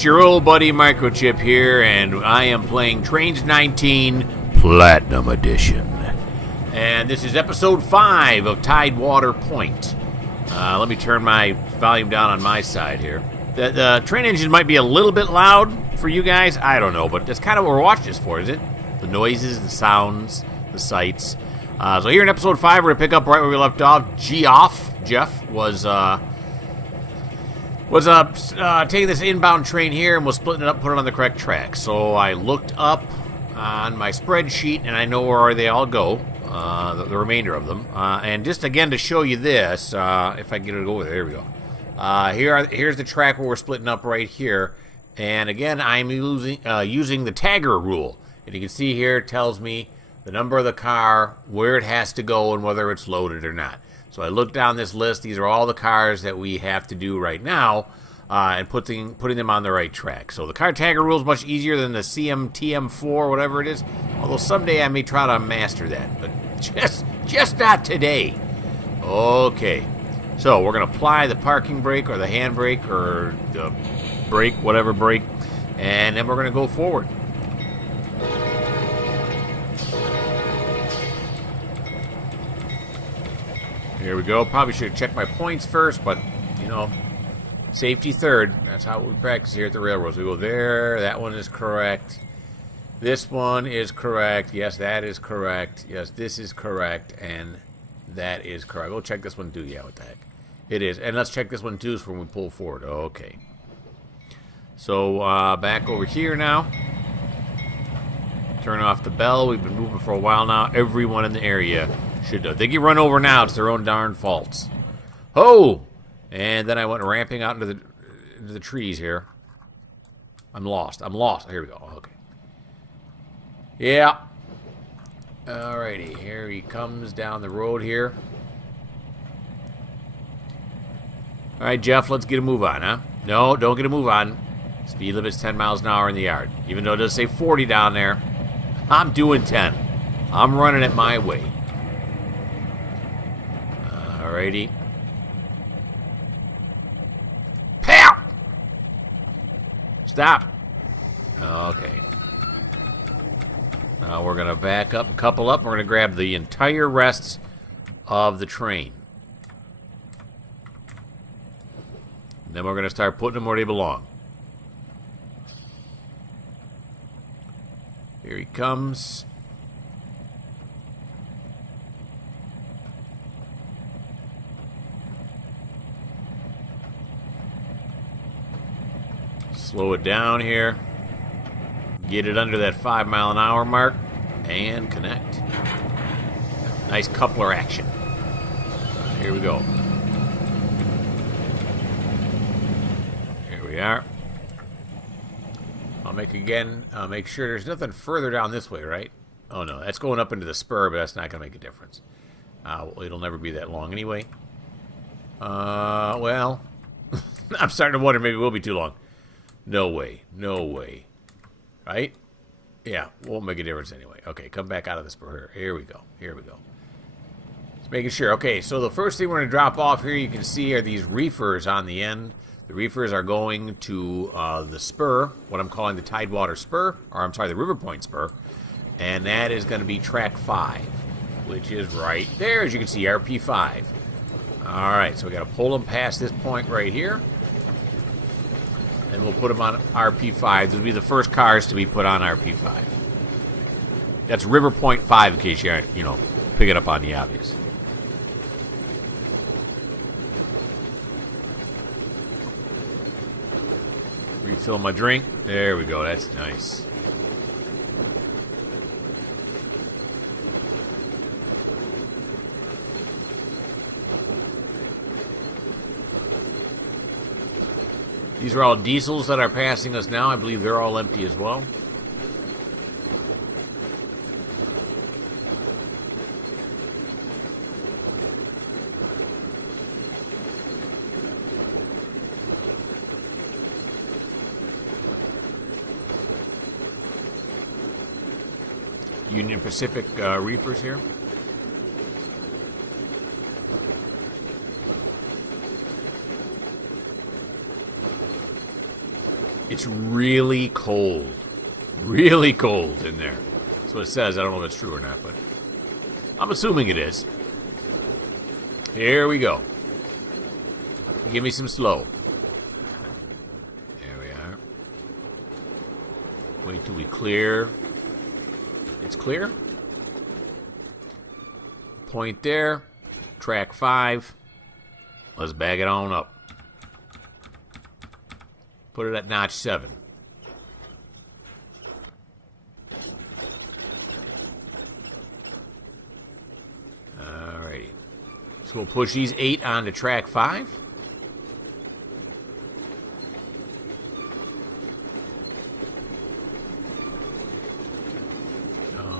It's your old buddy Mikerowchip here, and I am playing Trainz 19 Platinum Edition. And this is episode 5 of TideWater Point. Let me turn my volume down on my side here. The train engine might be a little bit loud for you guys. I don't know, but that's kind of what we're watching this for, is it? The noises, the sounds, the sights. So here in episode 5, we're going to pick up right where we left off. Jeff was taking this inbound train here and was splitting it up, put it on the correct track. So I looked up on my spreadsheet, and I know where they all go, the remainder of them. And just again to show you this, if I can get it over there we go. Here's the track where we're splitting up right here. And again, I'm using the tagger rule. And you can see here it tells me the number of the car, where it has to go, and whether it's loaded or not. So I looked down this list. These are all the cars that we have to do right now, and putting them on the right track. So the car tagger rule is much easier than the CMTM4, whatever it is. Although someday I may try to master that, but just not today. Okay, so we're gonna apply the parking brake or the handbrake or the brake, whatever brake, and then we're gonna go forward. Here we go. Probably should have checked my points first, but, you know, safety third. That's how we practice here at the railroads. We go there. That one is correct. This one is correct. Yes, that is correct. Yes, this is correct. And that is correct. We'll check this one too. Yeah, what the heck. It is. And let's check this one too for when we pull forward. Okay. So, back over here now. Turn off the bell. We've been moving for a while now. Everyone in the area should know. They get run over now. It's their own darn faults. Oh! And then I went ramping out into the trees here. I'm lost. Here we go. Okay. Yeah. Alrighty. Here he comes down the road here. Alright, Jeff. Let's get a move on, huh? No, don't get a move on. Speed limit's 10 miles an hour in the yard. Even though it does say 40 down there, I'm doing 10. I'm running it my way. Alrighty. Pow! Stop. Okay. Now we're going to back up and couple up. We're going to grab the entire rest of the train. And then we're going to start putting them where they belong. Here he comes. Slow it down here. Get it under that 5 mile an hour mark. And connect. Nice coupler action. Here we go. Here we are. I'll make sure there's nothing further down this way, right? Oh no, that's going up into the spur, but that's not going to make a difference. It'll never be that long anyway. Well, I'm starting to wonder maybe it will be too long. No way. No way. Right? Yeah, won't make a difference anyway. Okay, come back out of the spur here. Here we go. Here we go. Just making sure. Okay, so the first thing we're going to drop off here, you can see, are these reefers on the end. The reefers are going to the spur, what I'm calling the TideWater spur, or I'm sorry, the River Point spur. And that is going to be track 5, which is right there, as you can see, RP5. Alright, so we got to pull them past this point right here. And we'll put them on RP5. These will be the first cars to be put on RP5. That's River Point 5, in case you aren't, picking up on the obvious. Refill my drink. There we go. That's nice. These are all diesels that are passing us now. I believe they're all empty as well. Union Pacific reefers here. It's really cold. Really cold in there. That's what it says. I don't know if it's true or not, but I'm assuming it is. Here we go. Give me some slow. There we are. Wait till we clear. It's clear. Point there. Track 5. Let's bag it on up. Put it at notch 7. Alrighty. So we'll push these 8 onto track 5.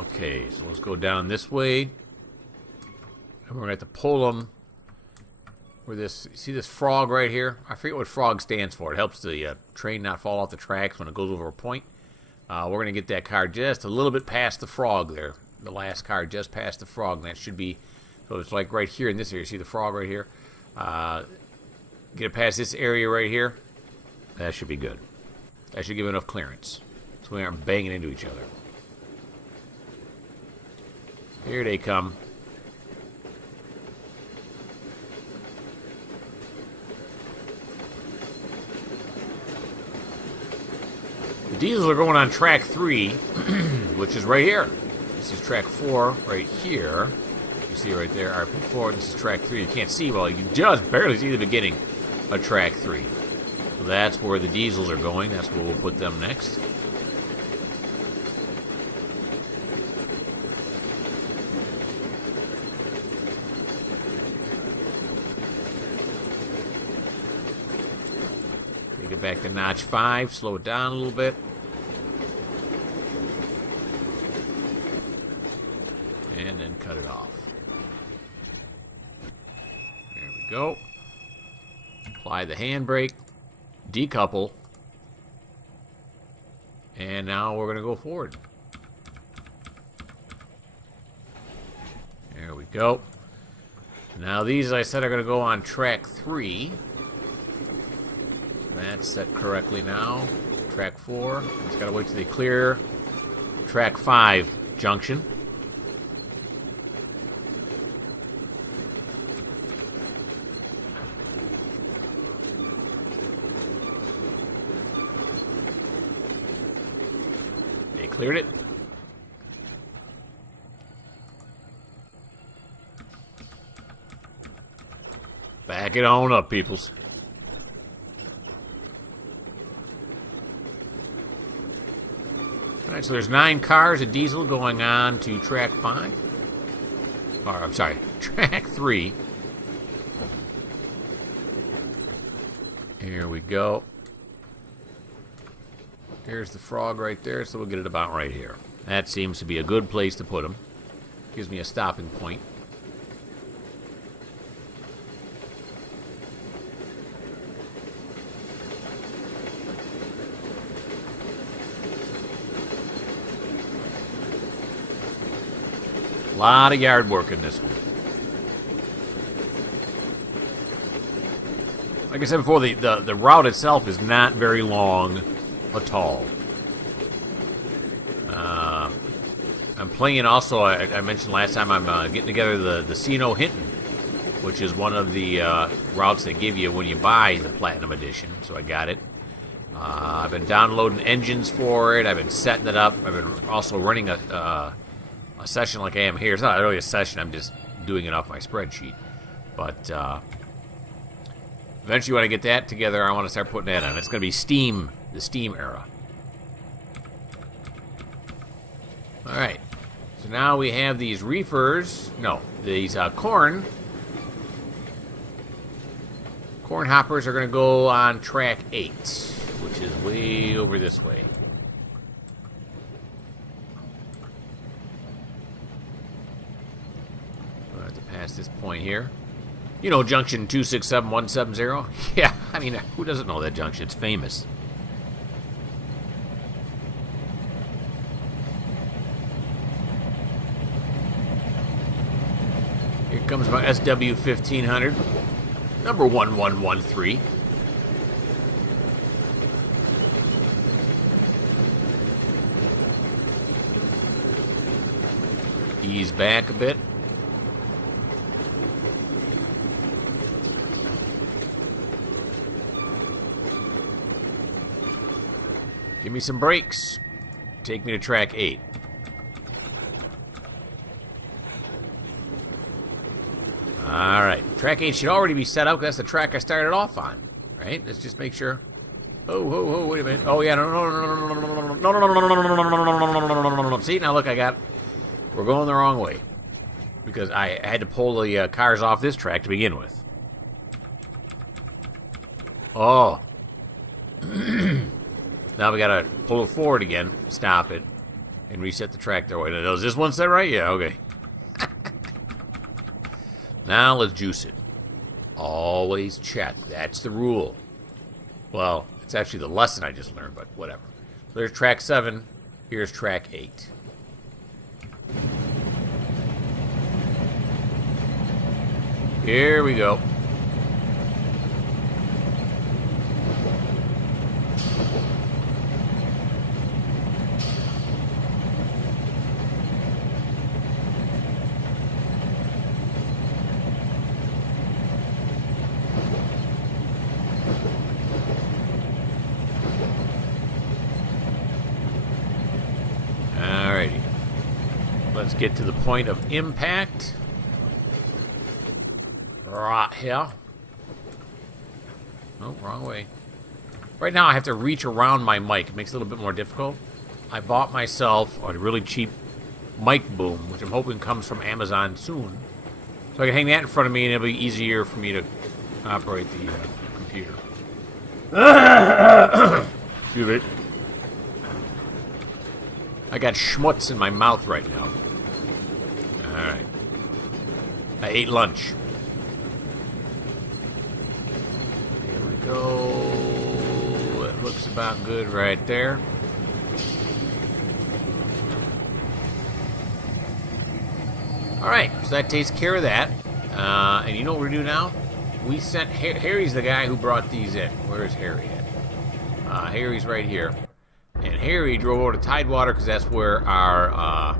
Okay, so let's go down this way. And we're going to have to pull them where this, see this frog right here? I forget what frog stands for. It helps the train not fall off the tracks when it goes over a point. We're going to get that car just a little bit past the frog there. The last car just past the frog. And that should be, so it's like right here in this area. See the frog right here? Get it past this area right here. That should be good. That should give enough clearance. So we aren't banging into each other. Here they come. The diesels are going on track 3, which is right here. This is track 4 right here. You see right there, RP4. This is track 3. You can't see well. You can just barely see the beginning of track 3. So that's where the diesels are going. That's where we'll put them next. Take it back to notch 5. Slow it down a little bit. And then cut it off. There we go. Apply the handbrake. Decouple. And now we're going to go forward. There we go. Now these, as I said, are going to go on track 3. That's set correctly now. Track 4. Just got to wait till they clear track 5 junction. They cleared it. Back it on up, peoples. Alright, so there's 9 cars of diesel going on to track 5. Or, I'm sorry, track 3. Here we go. Here's the frog right there, so we'll get it about right here. That seems to be a good place to put them. Gives me a stopping point. A lot of yard work in this one. Like I said before, the route itself is not very long at all. I'm playing also, I mentioned last time, I'm getting together the Sino Hinton, which is one of the routes they give you when you buy the Platinum Edition. So I got it. I've been downloading engines for it. I've been setting it up. I've been also running a session like I am here. It's not really a session. I'm just doing it off my spreadsheet. But eventually when I get that together, I want to start putting that on. It's going to be Steam, the Steam era. Alright. So now we have these reefers. No, these corn hoppers are going to go on track 8, which is way over this way. We'll have to pass this point here. You know, junction 267170? Yeah, I mean, who doesn't know that junction? It's famous. Here comes my SW1500, number 1113. ease back a bit. Give me some brakes. Take me to track 8. Alright. Track 8 should already be set up because that's the track I started off on. Right? Let's just make sure. Oh, wait a minute. Oh, yeah, no. See, now look, we're going the wrong way. Because I had to pull the cars off this track to begin with. Oh. Now we gotta pull it forward again, stop it, and reset the track there. Wait, is this one set right? Yeah, okay. Now let's juice it. Always check. That's the rule. Well, it's actually the lesson I just learned, but whatever. So there's track 7. Here's track 8. Here we go. Alrighty. Let's get to the point of impact. Right here. Oh, wrong way. Right now I have to reach around my mic. It makes it a little bit more difficult. I bought myself a really cheap mic boom, which I'm hoping comes from Amazon soon. So I can hang that in front of me and it'll be easier for me to operate the computer. Excuse me. I got schmutz in my mouth right now. Alright. I ate lunch. Here we go. It looks about good right there. Alright, so that takes care of that. And you know what we're going to do now? We sent... Harry's the guy who brought these in. Where's Harry at? Harry's right here. And Harry drove over to TideWater because that's where our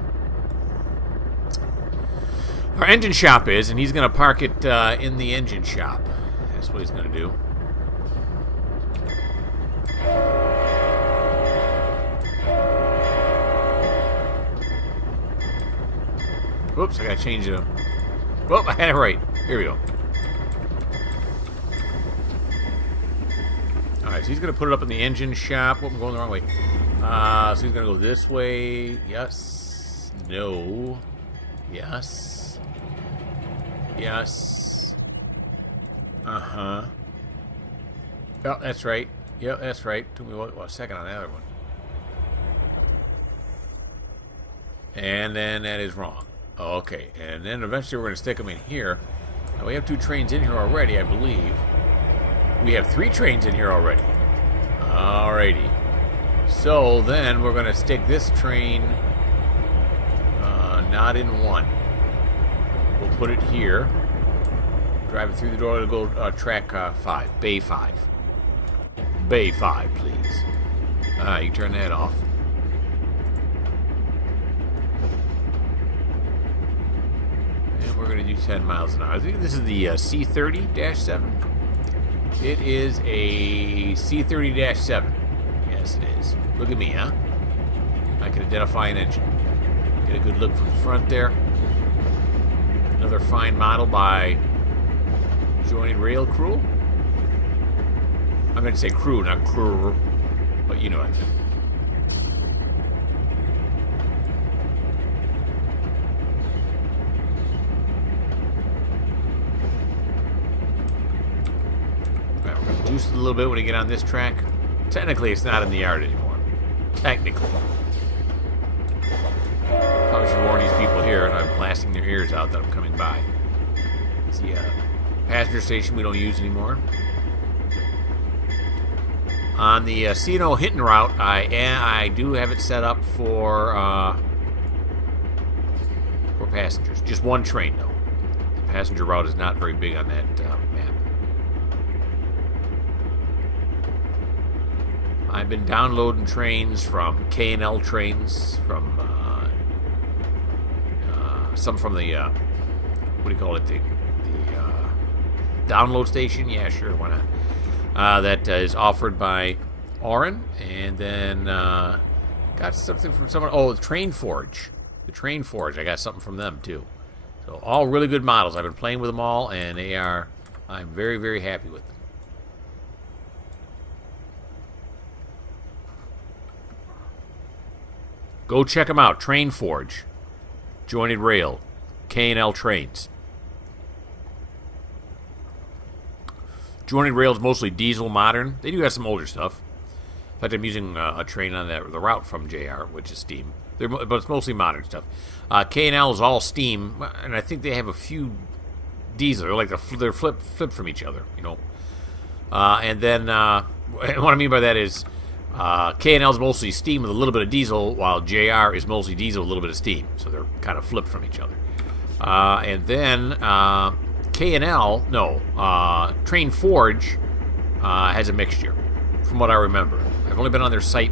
engine shop is, and he's going to park it in the engine shop. That's what he's going to do. Whoops, I got to change it. Well, I had it right. Here we go. Alright, so he's going to put it up in the engine shop. Whoop, I'm going the wrong way. So he's going to go this way. Yes. No. Yes. Yes. Uh-huh. Oh, that's right. Yep, that's right. Took me a second on the other one. And then that is wrong. Okay, and then eventually we're going to stick them in here. Now, we have 2 trains in here already, I believe. We have 3 trains in here already. Alrighty. So then we're going to stick this train not in 1. We'll put it here. Drive it through the door to go track 5. Bay 5. Bay 5, please. You can turn that off. And we're going to do 10 miles an hour. I think this is the C30-7. It is a C30-7. Yes, it is. Look at me, huh? I can identify an engine. Get a good look from the front there. Another fine model by Jointed Rail Crew. I'm going to say crew, not crew, but you know what I mean. Juice it a little bit when you get on this track. Technically, it's not in the yard anymore. Technically. Probably should warn these people here, and I'm blasting their ears out that I'm coming by. It's the passenger station we don't use anymore. On the C&O Hinton route, I do have it set up for passengers. Just 1 train, though. The passenger route is not very big on that map. I've been downloading trains from K&L Trains, from some from the what do you call it? The download station. Yeah, sure, why not? That is offered by Oren, and then got something from someone. Oh, the Train Forge. The Train Forge. I got something from them too. So all really good models. I've been playing with them all, and they are. I'm very, very happy with them. Go check them out. Train Forge, Jointed Rail, K&L Trains. Jointed Rail is mostly diesel modern. They do have some older stuff. In fact, I'm using a train on the route from JR, which is steam. But it's mostly modern stuff. K&L is all steam, and I think they have a few diesel. They're like they're flipped from each other, you know. And then what I mean by that is K&L is mostly steam with a little bit of diesel, while JR is mostly diesel with a little bit of steam. So they're kind of flipped from each other. And then K&L, no, Train Forge has a mixture, from what I remember. I've only been on their site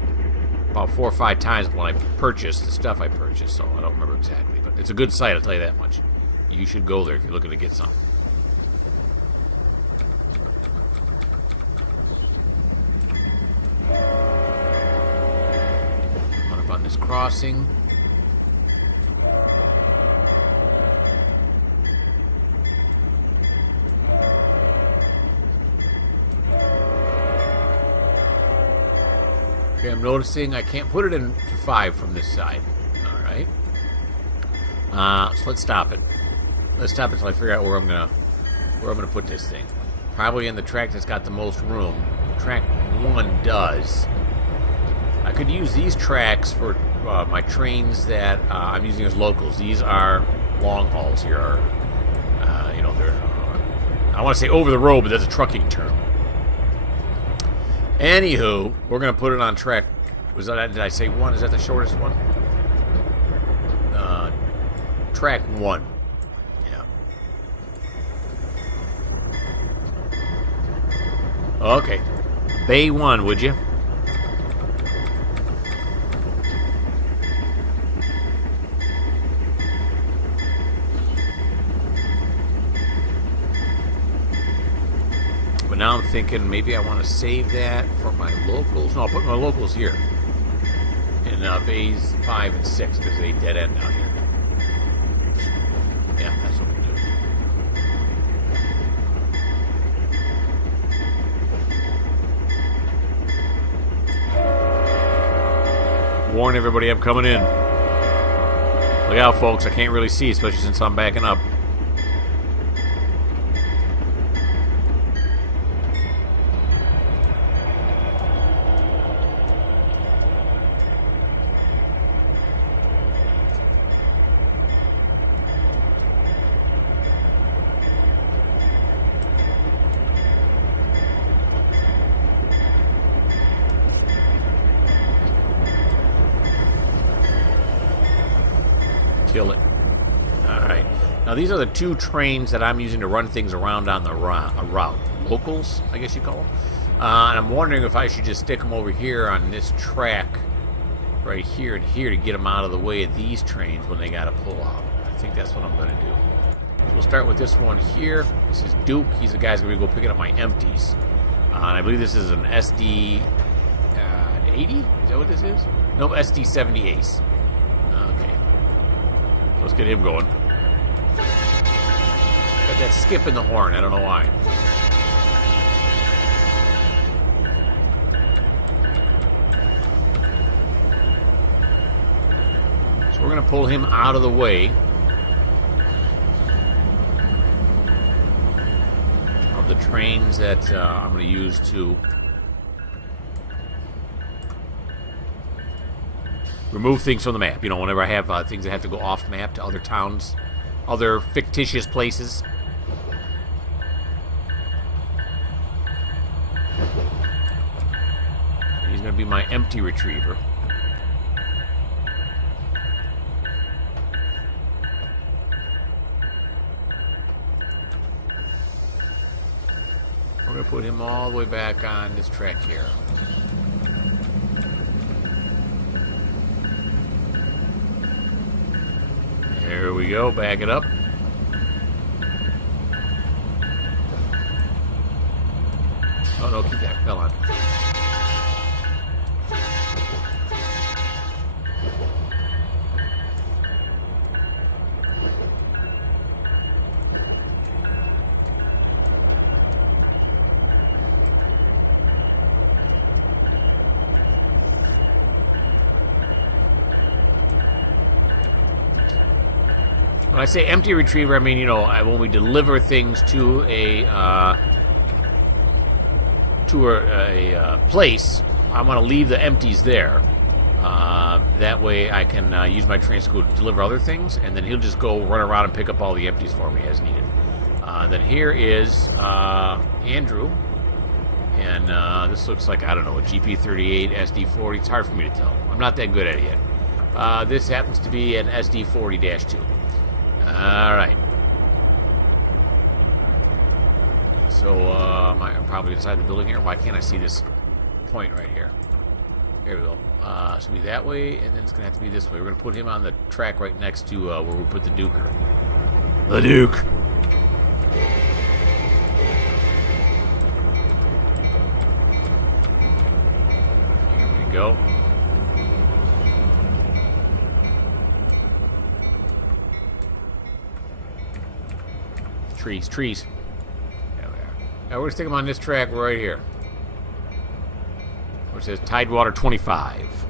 about 4 or 5 times when I purchased the stuff I purchased, so I don't remember exactly. But it's a good site, I'll tell you that much. You should go there if you're looking to get something. Run up on this crossing. Okay, I'm noticing I can't put it in for 5 from this side. All right. So let's stop it. Let's stop it until I figure out where I'm gonna put this thing. Probably in the track that's got the most room. Track 1 does. I could use these tracks for my trains that I'm using as locals. These are long hauls here. You know, they're I want to say over the road, but that's a trucking term. Anywho, we're gonna put it on track. Did I say 1? Is that the shortest one? Track 1. Yeah. Okay. Bay 1, would you? But now I'm thinking maybe I want to save that for my locals. No, I'll put my locals here. In bays 5 and 6, because they dead end down here. Yeah, that's what we do. Warn everybody I'm coming in. Look out, folks. I can't really see, especially since I'm backing up. Kill it. Alright. Now these are the 2 trains that I'm using to run things around on the route. Locals, I guess you call them. And I'm wondering if I should just stick them over here on this track. Right here and here to get them out of the way of these trains when they got to pull out. I think that's what I'm going to do. So we'll start with this one here. This is Duke. He's the guy's going to go picking up my empties. And I believe this is an SD 80? Is that what this is? No, SD 70 Ace. Okay. Let's get him going. Got that skip in the horn. I don't know why. So we're going to pull him out of the way of the trains that I'm going to use to remove things from the map. You know, whenever I have things that have to go off map to other towns, other fictitious places. He's going to be my empty retriever. We're going to put him all the way back on this track here. There we go. Back it up. Oh no, keep that bell on. When I say empty retriever, I mean, you know, when we deliver things to a place, I want to leave the empties there. That way I can use my Trainz to go deliver other things, and then he'll just go run around and pick up all the empties for me as needed. Then here is Andrew, and this looks like, I don't know, a GP38, SD40. It's hard for me to tell. I'm not that good at it yet. This happens to be an SD40-2. All right. So, I'm probably inside the building here. Why can't I see this point right here? There we go. It's going to be that way, and then it's going to have to be this way. We're going to put him on the track right next to where we put the Duker. The Duke! Here we go. Trees. There we are. Now we're going to stick them on this track right here, where it says TideWater 25.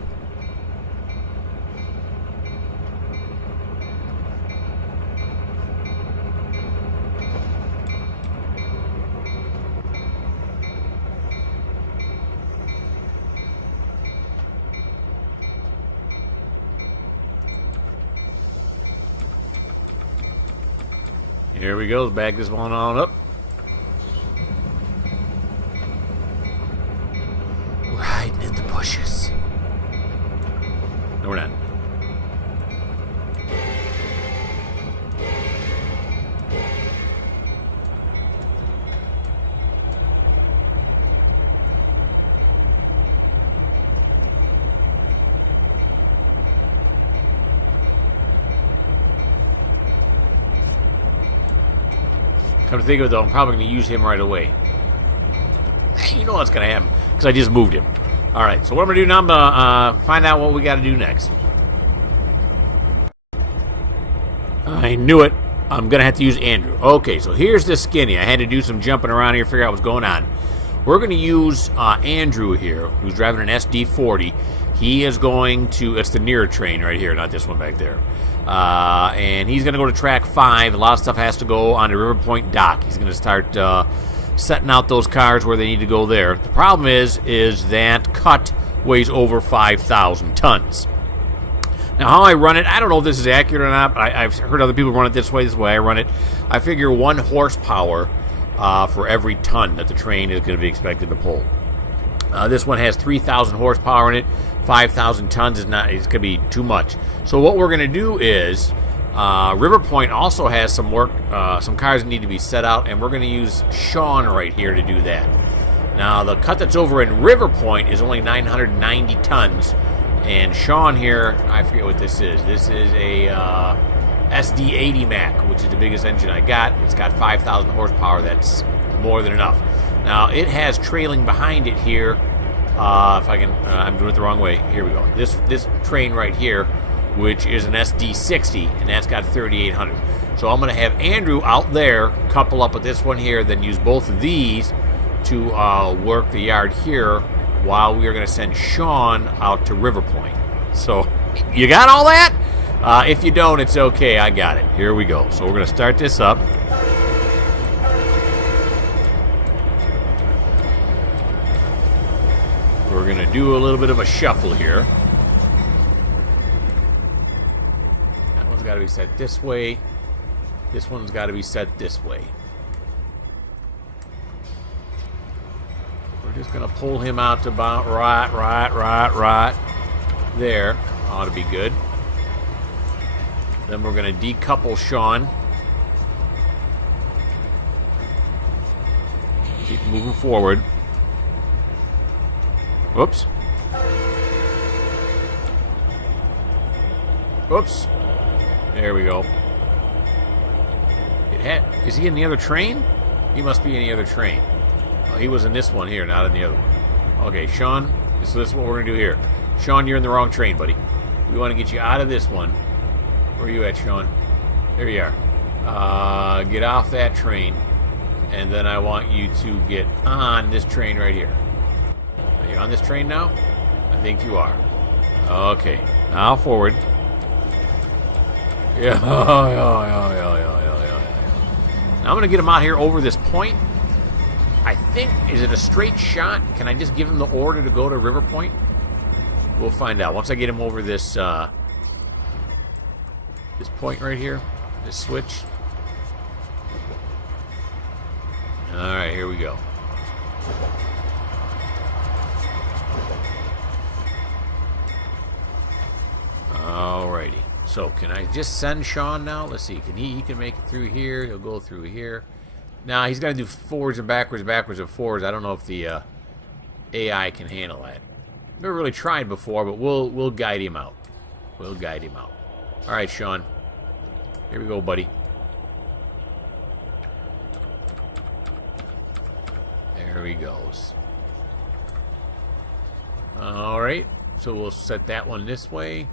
Here we go. Let's back this one on up. We're hiding in the bushes. No, we're not. Come to think of it, though, I'm probably going to use him right away. You know what's going to happen, because I just moved him. All right, so what I'm going to do now, I'm going to find out what we got to do next. I knew it. I'm going to have to use Andrew. Okay, so here's the skinny. I had to do some jumping around here, figure out what's going on. We're going to use Andrew here, who's driving an SD40. He is going to, it's the nearer train right here, not this one back there. And he's going to go to track 5. A lot of stuff has to go on the River Point dock. He's going to start setting out those cars where they need to go there. The problem is that cut weighs over 5,000 tons. Now, how I run it, I don't know if this is accurate or not, but I've heard other people run it this way. This is the way I run it. I figure 1 horsepower for every ton that the train is going to be expected to pull. This one has 3,000 horsepower in it. 5,000 tons is not, it's going to be too much. So what we're going to do is, River Point also has some work, some cars that need to be set out, and we're going to use Sean right here to do that. Now, the cut that's over in River Point is only 990 tons, and Sean here, I forget what this is. This is a SD80 Mac, which is the biggest engine I got. It's got 5,000 horsepower. That's more than enough. Now, it has trailing behind it here. If I can, I'm doing it the wrong way. Here we go. This train right here, which is an SD60, and that's got 3,800. So I'm going to have Andrew out there couple up with this one here, then use both of these to work the yard here, while we are going to send Sean out to River Point. So, you got all that? If you don't, it's okay. I got it. Here we go. So we're going to start this up. We're going to do a little bit of a shuffle here. That one's got to be set this way. This one's got to be set this way. We're just going to pull him out to about right there. Ought to be good. Then we're going to decouple Sean. Keep moving forward. Whoops. Whoops. There we go. Is he in the other train? He must be in the other train. Oh, he was in this one here, not in the other one. Okay, Sean, so this is what we're going to do here. Sean, you're in the wrong train, buddy. We want to get you out of this one. Where are you at, Sean? There you are. Get off that train. And then I want you to get on this train right here. Are you on this train now? I think you are. Okay. Now forward. Yeah. Now I'm going to get him out here over this point. I think, is it a straight shot? Can I just give him the order to go to River Point? We'll find out. Once I get him over this this point right here, this switch. Alright, here we go. Alrighty. So, can I just send Sean now? Let's see. He can make it through here. He'll go through here. Now, he's got to do forwards and backwards, backwards and forwards. I don't know if the AI can handle that. Never really tried before, but we'll guide him out. We'll guide him out. Alright, Sean. Here we go, buddy. There he goes. Alright. So we'll set that one this way.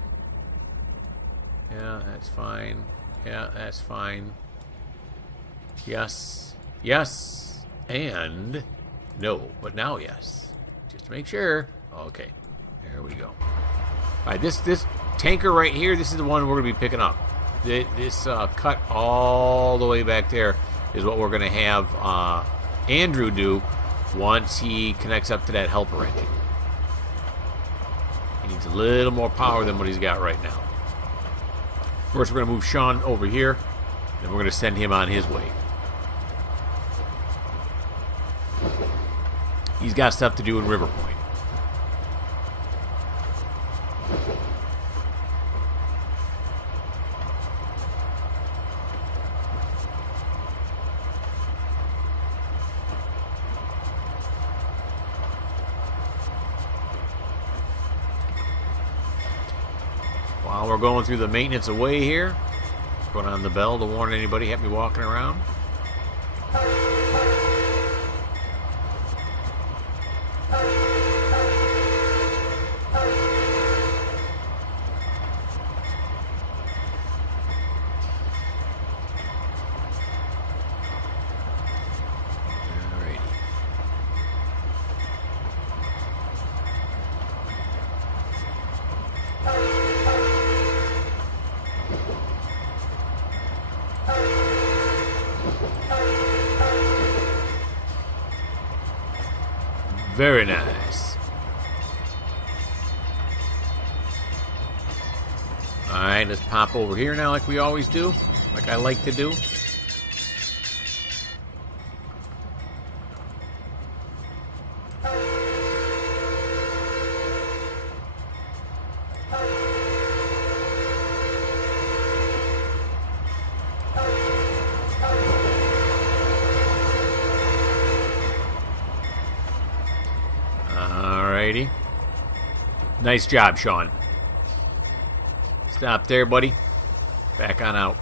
Yeah, that's fine. Yeah, that's fine. Yes. Yes. And no. But now yes. Just to make sure. Okay. There we go. Alright, this tanker right here, this is the one we're going to be picking up. This cut all the way back there is what we're going to have Andrew do once he connects up to that helper engine. He needs a little more power than what he's got right now. First, we're going to move Sean over here, then we're going to send him on his way. He's got stuff to do in River Point. While we're going through the maintenance away here, put on the bell to warn anybody happy walking around. Very nice. Alright, let's pop over here now like we always do. Like I like to do. Alrighty. Nice job, Sean. Stop there, buddy. Back on out.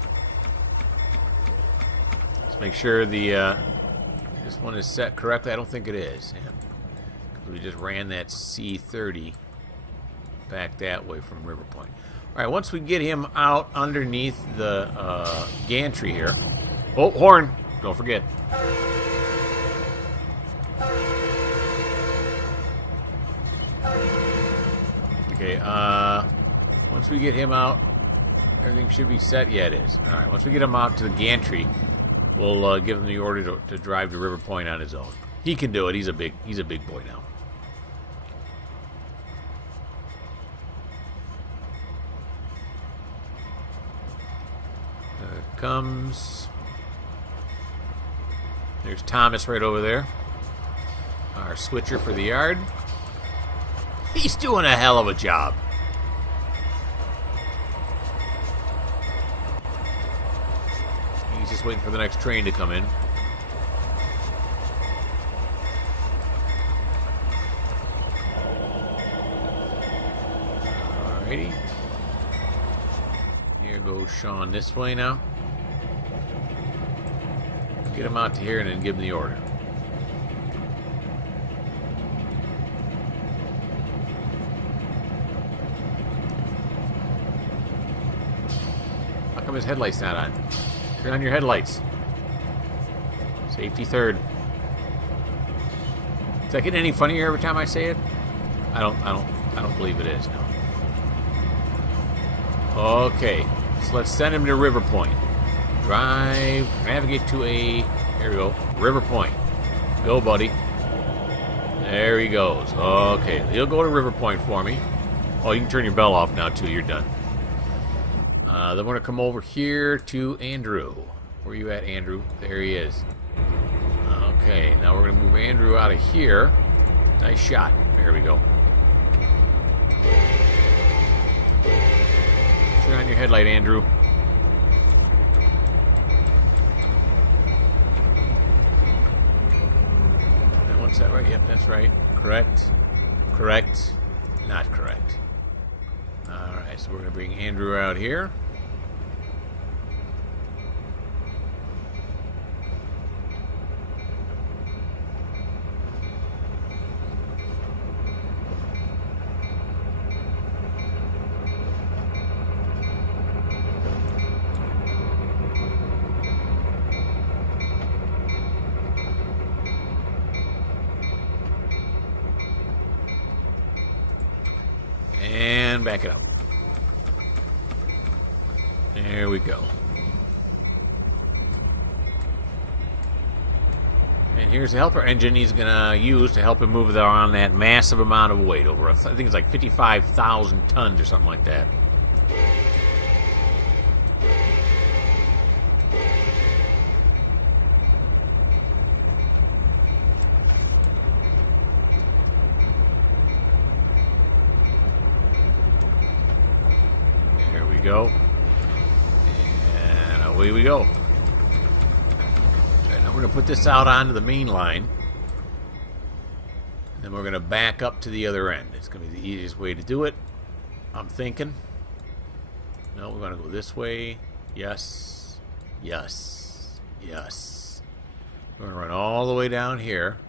Let's make sure the this one is set correctly. I don't think it is. Yeah. 'Cause we just ran that C30 back that way from River Point. Alright, once we get him out underneath the gantry here. Oh, horn. Don't forget. Okay, once we get him out, everything should be set. Yeah, it is. Alright, once we get him out to the gantry, we'll give him the order to drive to River Point on his own. He can do it. He's a big boy now. There it comes. There's Thomas right over there. Our switcher for the yard. He's doing a hell of a job. He's just waiting for the next train to come in. Alrighty. Here goes Sean this way now. get them out to here and then give them the order. How come his headlights not on? Turn on your headlights. Safety third. Is that getting any funnier every time I say it? I don't believe it is, no. Okay, so let's send him to River Point. Drive, navigate to a, here we go, River Point. Go, buddy. There he goes. Okay, he'll go to River Point for me. Oh, you can turn your bell off now, too. You're done. Then we're going to come over here to Andrew. Where are you at, Andrew? There he is. Okay, now we're going to move Andrew out of here. Nice shot. There we go. Turn on your headlight, Andrew. That one's that right? Yep, that's right. Correct. Correct. Not correct. Alright, so we're going to bring Andrew out here. And back it up. There we go. And here's the helper engine he's going to use to help him move on that massive amount of weight over. I think it's like 55,000 tons or something like that. Go, and away we go. And now we're going to put this out onto the main line, and then we're going to back up to the other end. It's going to be the easiest way to do it, I'm thinking. No, we're going to go this way. Yes, yes, yes. We're going to run all the way down here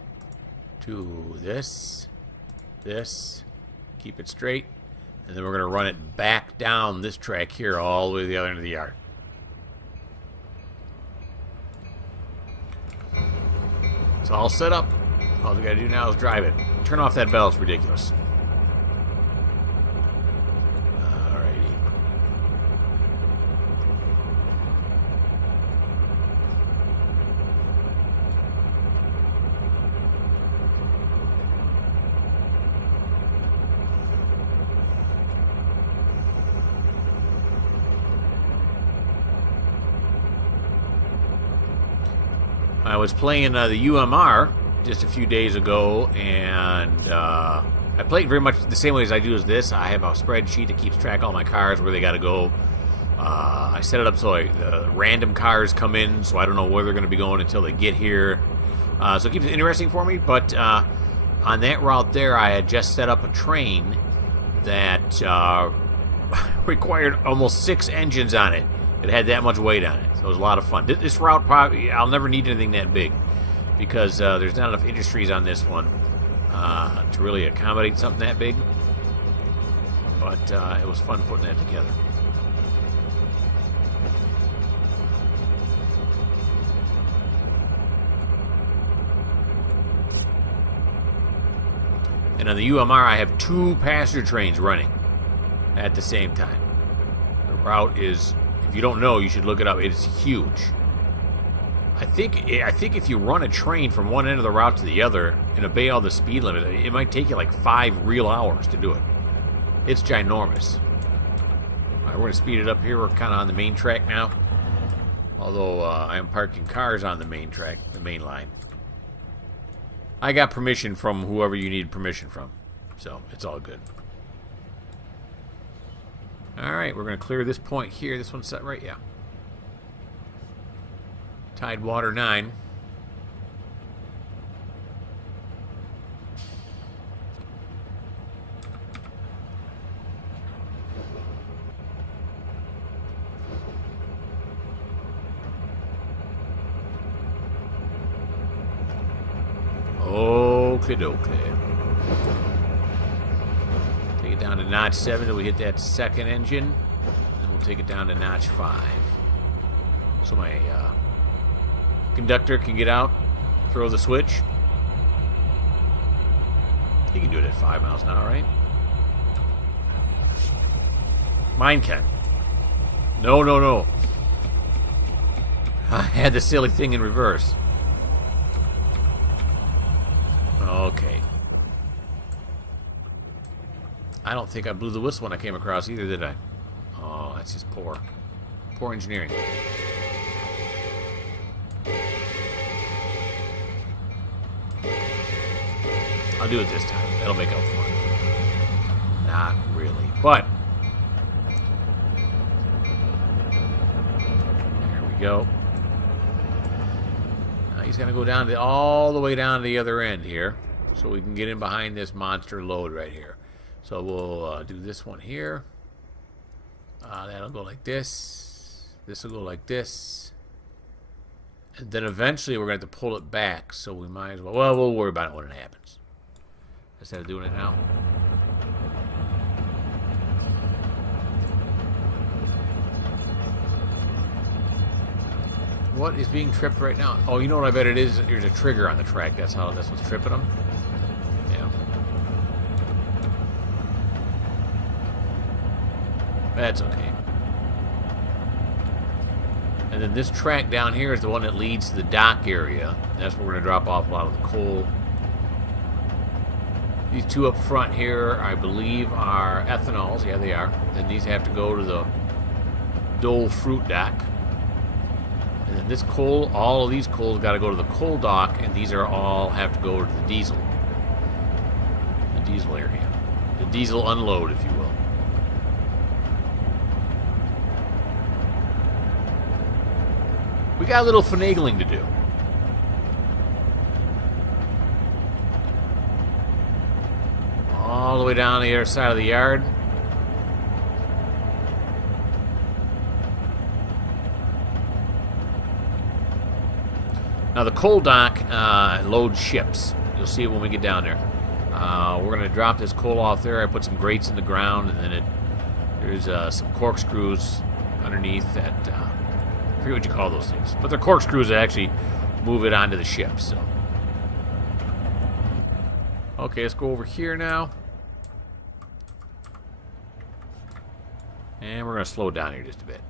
to this, keep it straight. And then we're going to run it back down this track here all the way to the other end of the yard. It's all set up. All we got to do now is drive it. Turn off that bell. It's ridiculous. Alrighty. I was playing the UMR just a few days ago, and I play it very much the same way as I do as this. I have a spreadsheet that keeps track of all my cars, where they got to go. I set it up so random cars come in, so I don't know where they're going to be going until they get here. So it keeps it interesting for me, but on that route there, I had just set up a train that required almost 6 engines on it. It had that much weight on it, so it was a lot of fun. This route, probably, I'll never need anything that big, because there's not enough industries on this one to really accommodate something that big. But it was fun putting that together. And on the UMR, I have 2 passenger trains running at the same time. The route is... If you don't know, you should look it up. It is huge. I think if you run a train from one end of the route to the other and obey all the speed limit, it might take you like 5 real hours to do it. It's ginormous. All right, we're going to speed it up here. We're kind of on the main track now. Although I am parking cars on the main track, the main line. I got permission from whoever you need permission from. So, it's all good. Alright, we're going to clear this point here. This one's set right, yeah. TideWater 9. Oakley dokley. Take it down to notch 7 till we hit that second engine. Then we'll take it down to notch 5. So my conductor can get out, throw the switch. He can do it at 5 miles an hour, right? Mine can. No, no, no. I had the silly thing in reverse. Okay. I don't think I blew the whistle when I came across either, did I? Oh, that's just poor. Poor engineering. I'll do it this time. That'll make up for it. Not really. But there we go. Now he's going to go down to all the way down to the other end here, so we can get in behind this monster load right here. So we'll do this one here. That'll go like this. This will go like this. And then eventually we're going to have to pull it back, so we might as well... Well, we'll worry about it when it happens. Instead of doing it now. What is being tripped right now? Oh, you know what I bet it is? There's a trigger on the track. That's what's tripping them. Yeah. That's okay. And then this track down here is the one that leads to the dock area. That's where we're going to drop off a lot of the coal. These two up front here, I believe, are ethanols. Yeah, they are. Then these have to go to the Dole fruit dock. And then this coal, all of these coals got to go to the coal dock, and these are all have to go to the diesel. The diesel area. The diesel unload, if you will. We got a little finagling to do. All the way down the other side of the yard. Now the coal dock loads ships. You'll see it when we get down there. We're going to drop this coal off there. I put some grates in the ground, and then there's some corkscrews underneath that. I forget what you call those things, but they're corkscrews that actually move it onto the ship. So, okay, let's go over here now, and we're going to slow down here just a bit.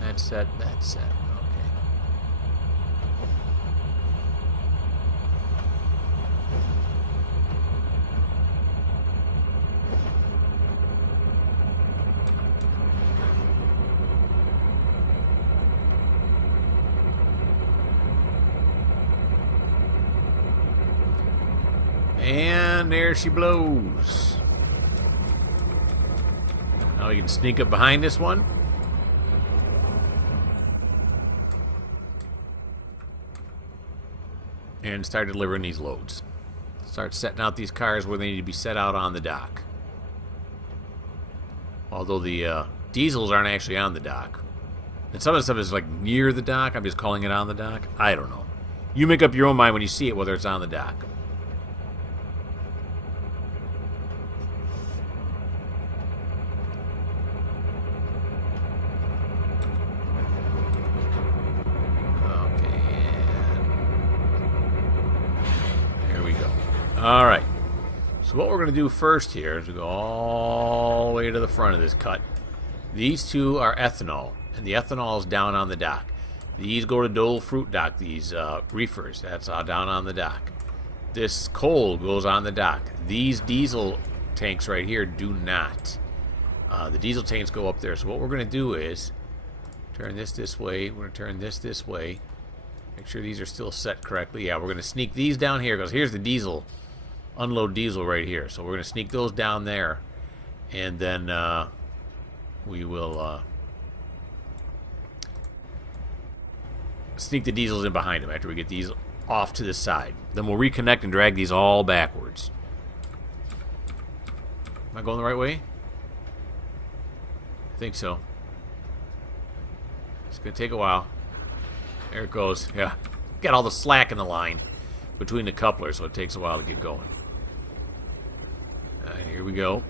That's set. That's set. And there she blows. Now we can sneak up behind this one. And start delivering these loads. Start setting out these cars where they need to be set out on the dock. Although the diesels aren't actually on the dock. And some of the stuff is like near the dock. I'm just calling it on the dock. I don't know. You make up your own mind when you see it whether it's on the dock. Alright, so what we're going to do first here is we go all the way to the front of this cut. These two are ethanol, and the ethanol is down on the dock. These go to Dole fruit dock, these reefers, that's down on the dock. This coal goes on the dock. These diesel tanks right here do not. The diesel tanks go up there, so what we're going to do is turn this way, we're going to turn this way. Make sure these are still set correctly. Yeah, we're going to sneak these down here, because here's the diesel. Unload diesel right here. So we're going to sneak those down there. And then we will sneak the diesels in behind them after we get these off to the side. Then we'll reconnect and drag these all backwards. Am I going the right way? think so. It's going to take a while. There it goes. Yeah. Got all the slack in the line between the couplers, so it takes a while to get going. Alright, here we go.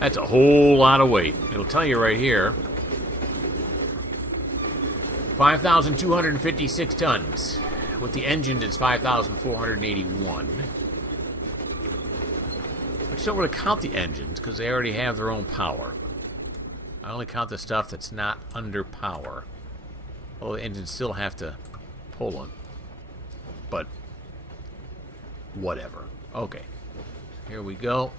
That's a whole lot of weight. It'll tell you right here. 5,256 tons. With the engines, it's 5,481. I just don't really count the engines because they already have their own power. I only count the stuff that's not under power. Although the engines still have to pull them. But, whatever. Okay. Here we go.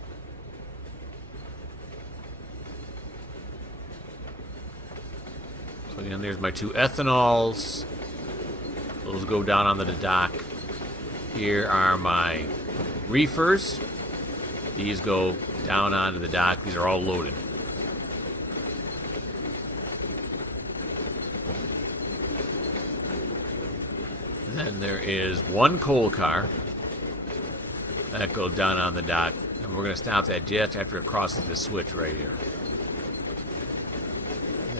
So again, there's my 2 ethanols. Those go down onto the dock. Here are my reefers. These go down onto the dock. These are all loaded. And then there is 1 coal car. That goes down on the dock. And we're going to stop that just after it crosses this switch right here.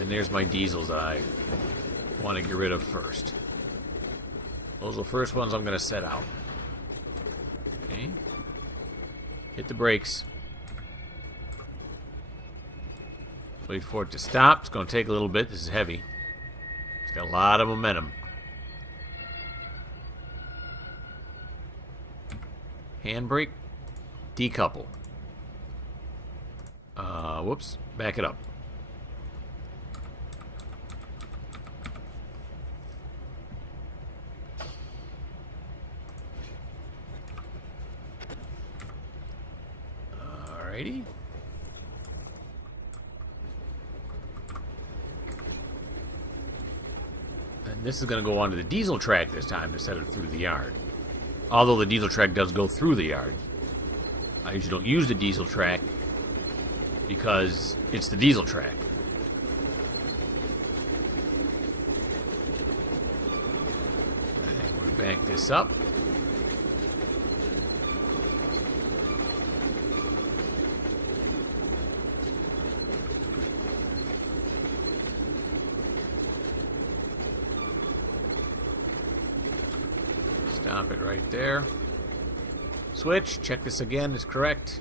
And there's my diesels that I want to get rid of first. Those are the first ones I'm going to set out. Okay. Hit the brakes. Wait for it to stop. It's going to take a little bit. This is heavy. It's got a lot of momentum. Handbrake. Decouple. Whoops. Back it up. Alrighty. And this is going to go onto the diesel track this time instead of through the yard. Although the diesel track does go through the yard. I usually don't use the diesel track because it's the diesel track. And we'll back this up. Stop it right there. Switch. Check this again. Is correct.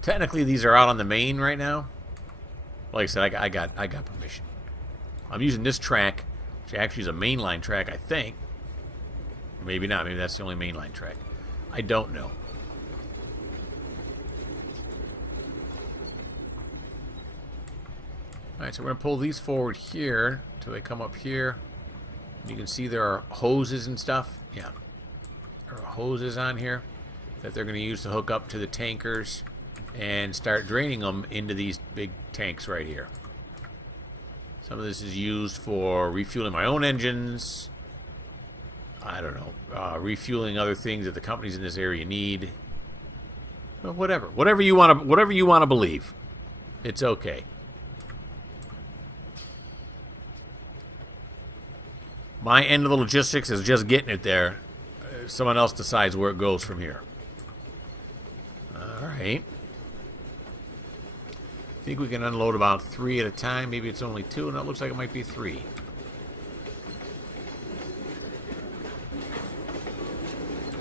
Technically, these are out on the main right now. Like I said, I got permission. I'm using this track, which actually is a mainline track, I think. Maybe not. Maybe that's the only mainline track. I don't know. Alright, so we're going to pull these forward here until they come up here. You can see there are hoses and stuff. Yeah. There are hoses on here that they're going to use to hook up to the tankers and start draining them into these big tanks right here. Some of this is used for refueling my own engines. I don't know. Refueling other things that the companies in this area need. Well, whatever you want to believe. It's okay. My end of the logistics is just getting it there. Someone else decides where it goes from here. Alright. I think we can unload about 3 at a time. Maybe it's only 2. No, it looks like it might be 3.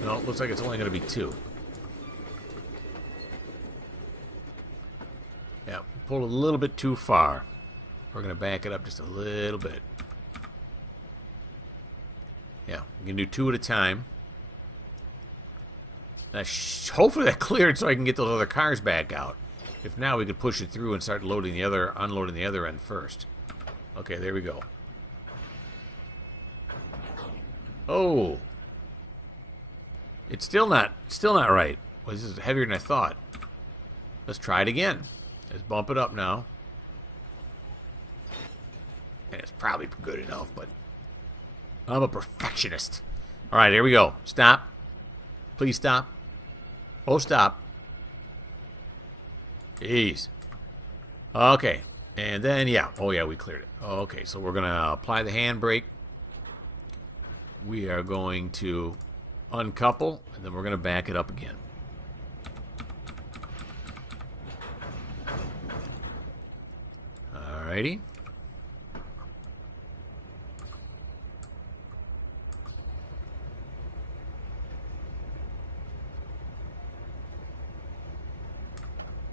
No, it looks like it's only going to be 2. Yeah, pulled a little bit too far. We're going to back it up just a little bit. Yeah, we can do 2 at a time. Now, hopefully that cleared so I can get those other cars back out. If not, we could push it through and start loading the other, unloading the other end first. Okay, there we go. Oh, it's still not right. Well, this is heavier than I thought. Let's try it again. Let's bump it up now. And it's probably good enough, but I'm a perfectionist. All right, here we go. Stop. Please stop. Oh, stop. Jeez. Okay. And then, yeah. Oh, yeah, we cleared it. Okay, so we're going to apply the handbrake. We are going to uncouple, and then we're going to back it up again. Alrighty.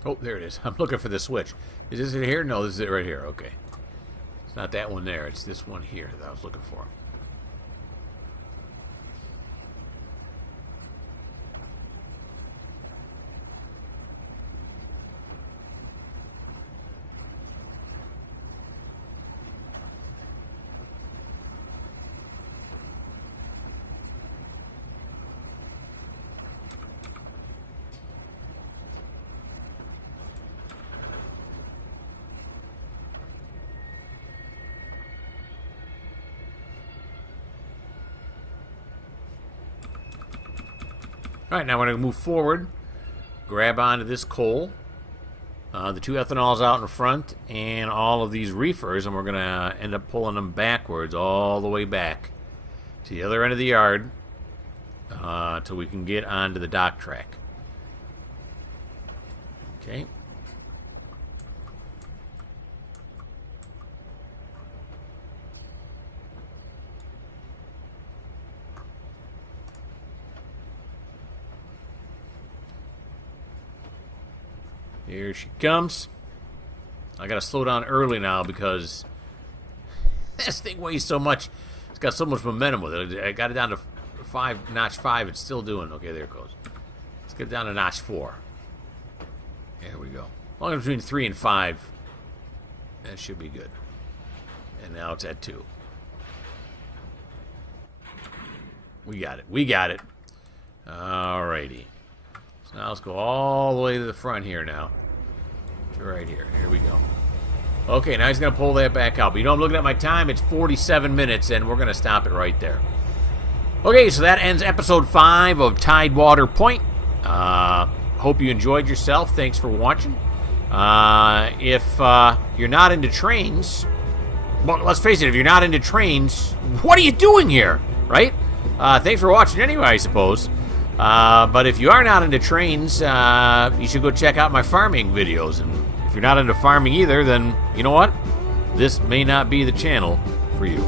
Oh, there it is. I'm looking for the switch. Is this it here? No, this is it right here. Okay. It's not that one there. It's this one here that I was looking for. Alright, now we're going to move forward, grab onto this coal, the 2 ethanols out in front, and all of these reefers, and we're going to end up pulling them backwards all the way back to the other end of the yard till we can get onto the dock track. Okay. Here she comes. I gotta slow down early now because this thing weighs so much. It's got so much momentum with it. I got it down to notch 5. It's still doing. Okay, there it goes. Let's get it down to notch 4. There we go. Long as between 3 and 5, that should be good. And now it's at 2. We got it. We got it. Alrighty. So now let's go all the way to the front here now. To right here. Here we go. Okay, now he's going to pull that back out. But you know, I'm looking at my time. It's 47 minutes, and we're going to stop it right there. Okay, so that ends episode 5 of TideWater Point. Hope you enjoyed yourself. Thanks for watching. If you're not into trains, well, let's face it, if you're not into trains, what are you doing here, right? Thanks for watching anyway, I suppose. But if you are not into trains, you should go check out my farming videos. And if you're not into farming either, then you know what? This may not be the channel for you.